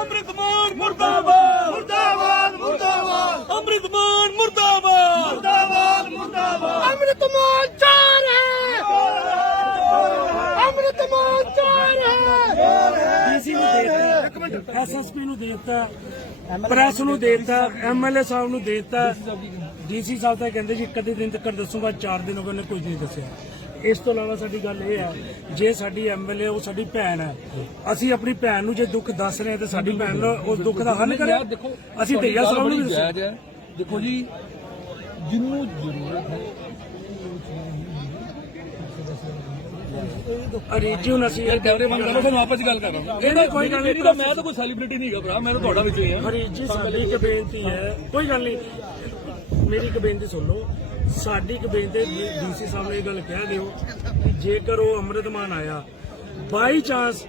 ਅੰਮ੍ਰਿਤਮਾਨ ਮੁਰਦਾਬਾਦ। ਮੁਰਦਾਬਾਦ ਮੁਰਦਾਬਾਦ। ਅੰਮ੍ਰਿਤਮਾਨ ਮੁਰਦਾਬਾਦ। ਮੁਰਦਾਬਾਦ ਮੁਰਦਾਬਾਦ। ਅੰਮ੍ਰਿਤਮਾਨ ਚਾਰ ਹੈ। ਅੰਮ੍ਰਿਤਮਾਨ ਚਾਰ ਹੈ। ਡੀਸੀ ਨੂੰ ਦੇਤਾ। ਐਸਐਸਪੀ ਨੂੰ ਦੇਤਾ। ਪ੍ਰੈਸ ਨੂੰ ਦੇਤਾ। ਐਮਐਲਏ ਸਾਹਿਬ ਨੂੰ ਦੇਤਾ। ਡੀਸੀ ਸਾਹਿਬ ਤਾਂ ਕਹਿੰਦੇ ਜੀ ਇੱਕ ਅੱਧੇ ਦਿਨ ਤੱਕ ਦੱਸੂਗਾ ਚਾਰ ਦਿਨ ਹੋ ਗਏ ਨੇ ਕੁਝ ਨਹੀਂ ਦੱਸਿਆ। ਇਸ ਤੋਂ ਇਲਾਵਾ ਸਾਡੀ ਗੱਲ ਇਹ ਹੈ ਜੇ ਸਾਡੀ ਐਮਐਲਏ ਉਹ ਸਾਡੀ ਭੈਣ ਹੈ ਅਸੀਂ ਆਪਣੀ ਭੈਣ ਨੂੰ ਜੇ ਦੁੱਖ ਦੱਸ ਰਹੇ ਹਾਂ ਤੇ ਸਾਡੀ ਭੈਣ ਨੂੰ ਉਸ ਦੁੱਖ ਦਾ ਹੱਲ ਕਰੇ। ਦੇਖੋ ਅਸੀਂ ਗੱਲ ਸਾਹਿਬ ਨੂੰ ਬੜੀ ਵੀ ਦੱਸਿਆ ਜਾਇਜ਼ ਹੈ। ਦੇਖੋ ਜੀ ਜਿੰਨੂੰ ਜ਼ਰੂਰਤ ਹੈ ਅਰੀਜੀ ਹੁਣ ਅਸੀਂ ਇਹ ਕੈਮਰੇ ਬੰਦ ਕਰੋ ਤੁਹਾਨੂੰ ਆਪਸ ਗੱਲ ਕਰ ਰਹਾ ਇਹਦੀ ਕੋਈ ਗੱਲ ਨਹੀਂ ਮੈਂ ਤਾਂ ਕੋਈ ਸੈਲੀਬ੍ਰਿਟੀ ਨਹੀਂ ਹੈਗਾ ਭਰਾ ਮੈਂ ਤਾਂ ਤੁਹਾਡਾ ਵਿੱਚ ਹੀ। ਹਾਂ ਫਰੀਦ ਜੀ ਸਾਡੀ ਇੱਕ ਬੇਨਤੀ ਹੈ ਕੋਈ ਗੱਲ ਨਹੀਂ। ਮੇਰੀ ਇੱਕ ਬੇਨਤੀ ਸੁਣ ਲਓ ਸਾਡੀ ਇੱਕ ਬੇਨਤੀ ਡੀਸੀ ਸਾਹਿਬ ਨੇ ਇਹ ਗੱਲ ਕਹਿ ਦਿਓ ਕਿ ਜੇਕਰ ਉਹ ਅੰਮ੍ਰਿਤਮਾਨ ਆਇਆ ਬਾਈ ਚਾਂਸ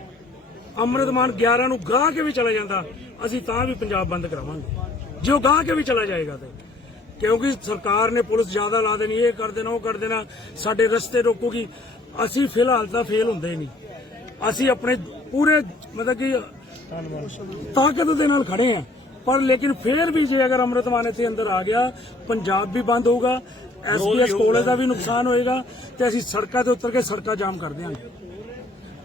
ਅੰਮ੍ਰਿਤਮਾਨ 11 ਨੂੰ ਗਾਹ ਕੇ ਵੀ ਚਲਾ ਜਾਂਦਾ, ਅਸੀਂ ਤਾਂ ਵੀ ਪੰਜਾਬ ਬੰਦ ਕਰਾਵਾਂਗੇ। ਜੇ ਉਹ ਗਾਹ ਕੇ ਵੀ ਚਲਾ ਜਾਏਗਾ ਤੇ। ਕਿਉਂਕਿ ਸਰਕਾਰ ਨੇ ਪੁਲਿਸ ਜ਼ਿਆਦਾ ਲਾ ਦੇਣੀ, ਇਹ ਕਰ ਦੇਣਾ, ਉਹ ਕਰ ਦੇਣਾ, ਸਾਡੇ ਰਸਤੇ ਰੋਕੂਗੀ। ਅਸੀਂ ਫਿਲਹਾਲ ਤਾਂ ਫੇਲ ਹੁੰਦੇ ਨਹੀਂ। ਅਸੀਂ ਆਪਣੇ ਪੂਰੇ ਮਤਲਬ ਕਿ ਤਾਕਤ ਦੇ ਨਾਲ ਖੜੇ ਆ ਪਰ ਲੇਕਿਨ ਫੇਰ ਵੀ ਜੇ ਅਗਰ ਅੰਮ੍ਰਿਤਮਾਨ ਇੱਥੇ ਅੰਦਰ ਆ ਗਿਆ, ਪੰਜਾਬ ਵੀ ਬੰਦ ਹੋਊਗਾ ਐਸਬੀਐਸ ਕਾਲਜ ਦਾ ਵੀ ਨੁਕਸਾਨ ਹੋਏਗਾ ਤੇ ਅਸੀਂ ਸੜਕਾਂ ਤੇ ਉਤਰ ਕੇ ਸੜਕਾਂ ਜਾਮ ਕਰ ਦਿਆਂਗੇ।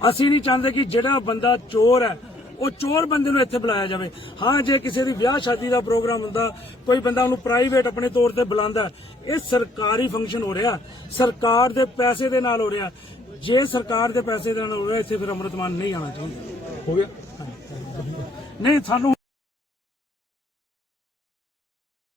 ਅਸੀਂ ਨਹੀਂ ਚਾਹੁੰਦੇ ਕਿ ਜਿਹੜਾ ਬੰਦਾ ਚੋਰ ਹੈ ਉਹ ਚੋਰ ਬੰਦੇ ਨੂੰ ਇੱਥੇ ਬੁਲਾਇਆ ਜਾਵੇ। ਹਾਂ ਜੇ ਕਿਸੇ ਦੀ ਵਿਆਹ ਸ਼ਾਦੀ ਦਾ ਪ੍ਰੋਗਰਾਮ ਹੁੰਦਾ ਕੋਈ ਬੰਦਾ ਉਹਨੂੰ ਪ੍ਰਾਈਵੇਟ ਆਪਣੇ ਤੌਰ ਤੇ ਬੁਲਾਉਂਦਾ ਇਹ ਸਰਕਾਰੀ ਫੰਕਸ਼ਨ ਹੋ ਰਿਹਾ। ਸਰਕਾਰ ਦੇ ਪੈਸੇ ਦੇ ਨਾਲ ਹੋ ਰਿਹਾ। ਜੇ ਸਰਕਾਰ ਦੇ ਪੈਸੇ ਦੇ ਨਾਲ ਹੋ ਰਿਹਾ ਇੱਥੇ ਫਿਰ ਅੰਮ੍ਰਿਤਮਾਨ ਨਹੀਂ ਆਉਣਾ ਚਾਹੁੰਦੇ। ਹੋ ਗਿਆ। ਨਹੀਂ ਸਾਨੂੰ